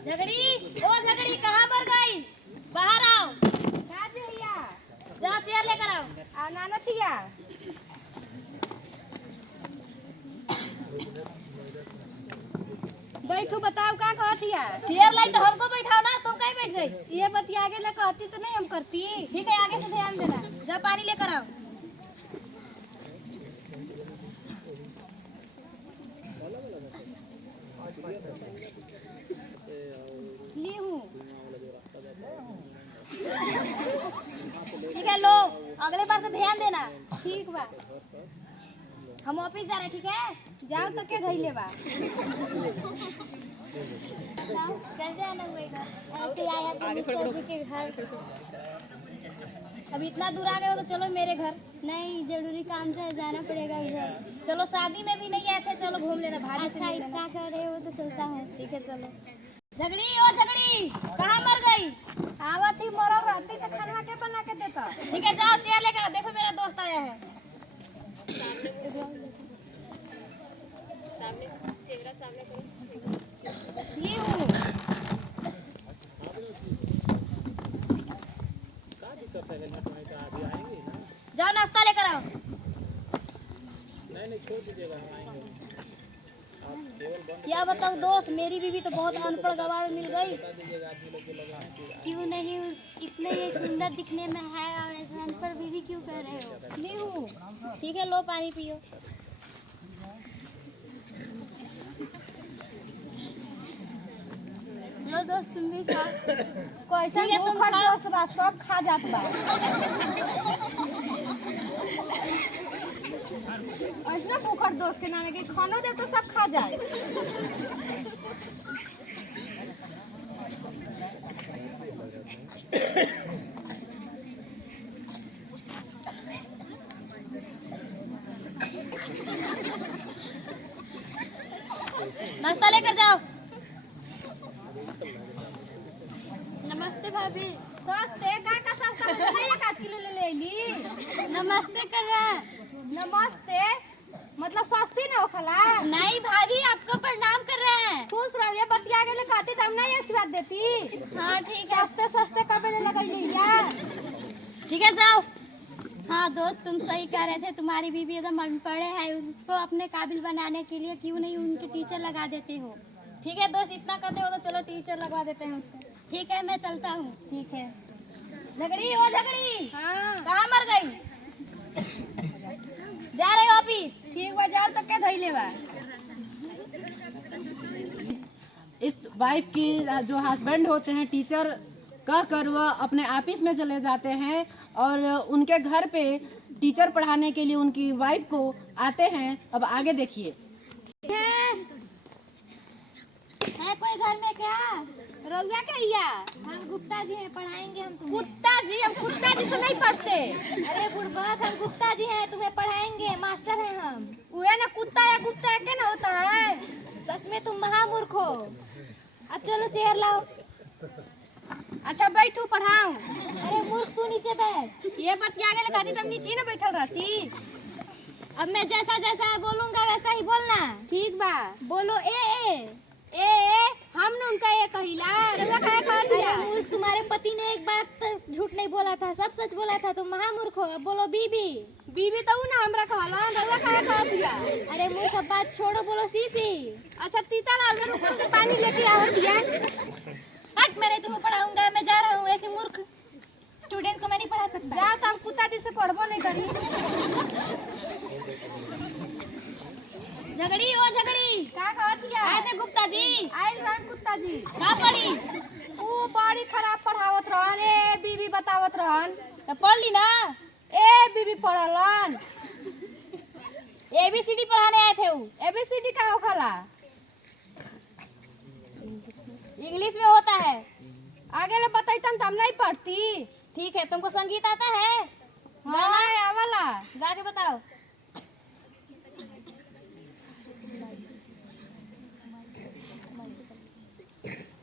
झगड़ी, ओ झगड़ी कहाँ मर गई? बाहर आओ। क्या भैया? जा चेयर लेकर आओ। नाना थिया। बैठू, बताओ क्या कहतिया? चेयर लाई तो हमको बैठाओ ना, तुम कहीं बैठ गई? ये बतिया आगे ले कहती तो नहीं हम करती। ठीक है, आगे से ध्यान देना। जा पानी लेकर आओ। ली हूँ। ठीक है, लो। अगले बार से ध्यान देना। ठीक बा। हम ऑफिस जा रहे हैं, ठीक है? जाओ तो के धैले बा। कैसे आना हुआ इधर? ऐसे आया तो मिस्टर जी के घर। अब इतना दूर आ गए हो तो चलो मेरे घर। नहीं, जरूरी काम से जाना पड़ेगा उधर। चलो, शादी में भी नहीं आए थे, चलो घूम लेना। भाभी से अच्छा, मिल लेना। इतना कर रहे हो तो चलता है। ठीक है, चलो। झगड़ी, ओ झगड़ी कहाँ मर गई? आवत ही मरल रहती तो खाना के बना के देता। ठीक है, जाओ चेयर लेकर आओ। देखो मेरा दोस्त आया है। चेहरा सामने करो। ली हूँ। जाओ नाश्ता लेकर आओ। नहीं छोड़ दीजिएगा, हम आएंगे। क्या बताऊँ दोस्त, मेरी बीवी तो बहुत अनपढ़ गवार मिल गई। क्यों नहीं, इतने ये सुंदर दिखने में है और एहसान पर बीवी क्यों कर रहे हो? ली हूँ। ठीक है, लो पानी पियो। लो दोस्त, तुम भी खा। कैसा ठीक है, तुम भूखा खाओ। दोस्त बा, सब खा जात बा। ऐसा भूखर दोस्त के नाने के खानो दे तो सब खा जाए। नाश्ता लेकर जाओ। नमस्ते भाभी। सस्ते का सस्ता में नहीं, 1 किलो ले ली। नमस्ते कर रहा। नमस्ते मतलब सस्ती ना होखला। नहीं भाभी, आपको प्रणाम कर रहे हैं। खुश रहो, ये बतिया के ले कहती तो हम नहीं आशीर्वाद देती। हाँ ठीक है। सस्ते सस्ते कब ले लगई यार। ठीक है, जाओ। हाँ दोस्त, तुम सही कह रहे थे, तुम्हारी बीवी एकदम अनपढ़ है, उसको अपने काबिल बनाने के लिए क्यों नहीं उनकी टीचर लगा देते हो? ठीक है दोस्त, इतना करते हो तो चलो टीचर लगवा देते हैं उसको। ठीक है, मैं चलता हूँ। ठीक है। झगड़ी, ओ झगड़ी हाँ कहाँ मर गई? जा रहे ऑफिस? ठीक बा, जाओ तो के धैले बा। इस वाइफ की जो हस्बैंड होते हैं टीचर कह कर वह अपने ऑफिस में चले जाते हैं और उनके घर पे टीचर पढ़ाने के लिए उनकी वाइफ को आते हैं। अब आगे देखिए। है कोई घर में क्या? रउआ कहिया? हम गुप्ता जी हैं, पढ़ाएंगे हम तुम्हें। कुत्ता जी? हम कुत्ता जी से नहीं पढ़ते। अरे बुड़बक, हम गुप्ता जी हैं, तुम्हें पढ़ाएंगे, मास्टर हैं हम। वह ना कुत्ता या गुप्ता के ना होता है। सच में तुम महामूर्ख हो। अब चलो चेयर लाओ। अच्छा बैठू, पढ़ाऊं। अरे मूर्ख, तू नीचे बैठ। ये बतिया के कहती तुम नीचे ना बैठल रहती। अब मैं जैसा जैसा बोलूंगा वैसा ही बोलना। ठीक बा। बोलो ए। ए हम न उनका ये कहिला। रउआ काहे कहत अरे हिया? मूर्ख, तुम्हारे पति ने एक बात झूठ नहीं बोला था, सब सच बोला था। तुम महामूर्ख हो। अब बोलो बीबी। बीबी तो उ ना हमरा कहला। रउआ काहे कहत हिया? अरे मूर्ख, अब बात छोड़ो, बोलो सीसी। अच्छा तीता लाल में ऊपर से पानी लेके आवत हिया। हट, मैं नहीं तुम्हें पढ़ाऊंगा, मैं जा रहा हूँ। ऐसे मूर्ख स्टूडेंट को मैं नहीं पढ़ा सकता। जाओ तो हम कुत्ता जी से पढ़बो नहीं करी। झगड़ी, ओ झगड़ी का कहत हिया? आए थे गुप्ता जी। आइल रहन कुत्ता जी। का पढ़ी? उ बड़ी खराब पढ़ावत रहन। ए बीबी बतावत रहन। तो पढ़ ली ना। ए बीबी पढ़लन। ABCD पढ़ाने आए थे वो। ABCD का होखला? इंग्लिश में होता है। आगे ले बताइतन तो हम नहीं पढ़ती। ठीक है, तुमको संगीत आता है? हाँ आवला। गा के बताओ।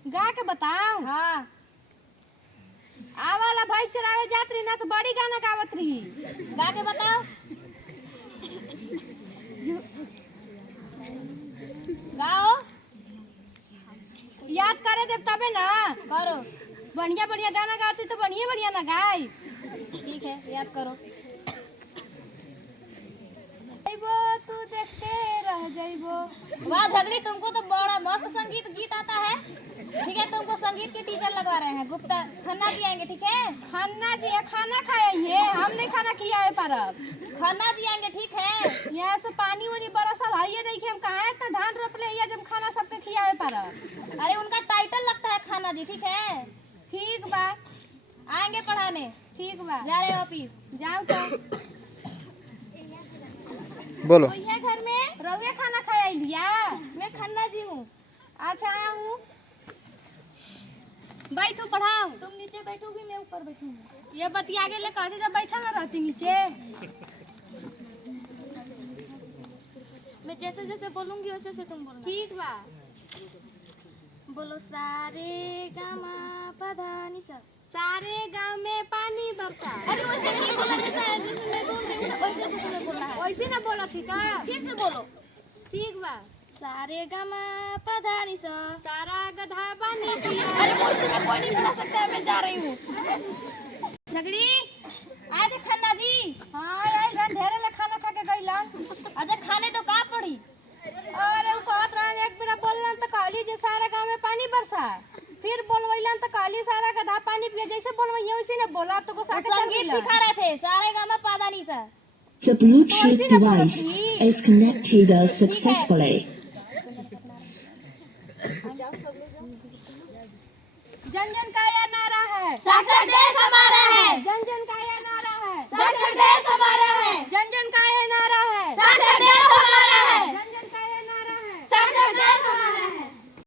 गा के बताओ। हाँ। आवला भाई चरावे जात रही ना तो बड़ी गाना गावत रही। गा के बताओ। गाओ। याद करे देव तबे ना करो। बढ़िया बढ़िया गाना गाती तो बढ़िया बढ़िया ना गाय। ठीक है, याद करो। जाइबो तू देखते रह जाइबो। वाह झगड़ी, तुमको तो बड़ा मस्त संगीत गीत आता है। ठीक है, तुमको संगीत के टीचर लगवा रहे हैं। गुप्ता खन्ना जी आएंगे, ठीक है? खन्ना जी खाना खाएंगे, हम नहीं खाना खिलाए पारब। खन्ना जी आएंगे, ठीक है? यहाँ से पानी वानी बरसल है, ये देखिए हम कहाँ इतना धान रोप ले जब खाना सबके खिलाए पारब। अरे उनका टाइटल लगता है खन्ना जी, ठीक है? ठीक बा, आएंगे पढ़ाने। ठीक बा, जा रहे ऑफिस। जाओ तो। बोलो। कोई है घर में? रउए खाना खाया लिया? मैं खन्ना जी हूँ। अच्छा हूँ। बैठो पढ़ाओ। तुम नीचे बैठोगी, मैं ऊपर बैठूंगी। ये बतिया आगे ले कहते जब बैठा ना रहती नीचे। मैं जैसे जैसे बोलूंगी वैसे वैसे तुम बोलना। ठीक बा। बोलो सारे गामा पधा निसा। सारे गांव में पानी बरसा। अरे वैसे नहीं बोला जैसा है, जैसे मैं बोल रही हूँ वैसे वैसे तुम्हें बोलना है। वैसे ना बोला ठीक है? फिर से बोलो। ठीक बा। सारे गामा पधा निसा। सारा गधा पानी पिया। अरे बोलते मैं कोई नहीं सुना सकता है, मैं जा रही हूँ। झगड़ी आए थे खन्ना जी। हाँ यार ढेरे ले खाना खा के गइलन। अच्छा खाने तो का पड़ी? अरे वो कहत रहन एक बेरा बोलन तो कहली जे सारा गांव में पानी बरसा। फिर बोलवैलन तो कहली सारा गधा पानी पिया। जैसे बोलवैया वैसे ने बोला। अब तो को साके चल संगीत गइलन। सिखा रहे थे, सारे गामा पधा निसा। The Bluetooth device is connected successfully. जन जन का यह नारा है, साक्षर देश हमारा है। जन जन का यह नारा है, साक्षर देश हमारा है। जन जन का यह नारा है, साक्षर देश हमारा है। जन जन का यह नारा है। साक्षर देश हमारा है।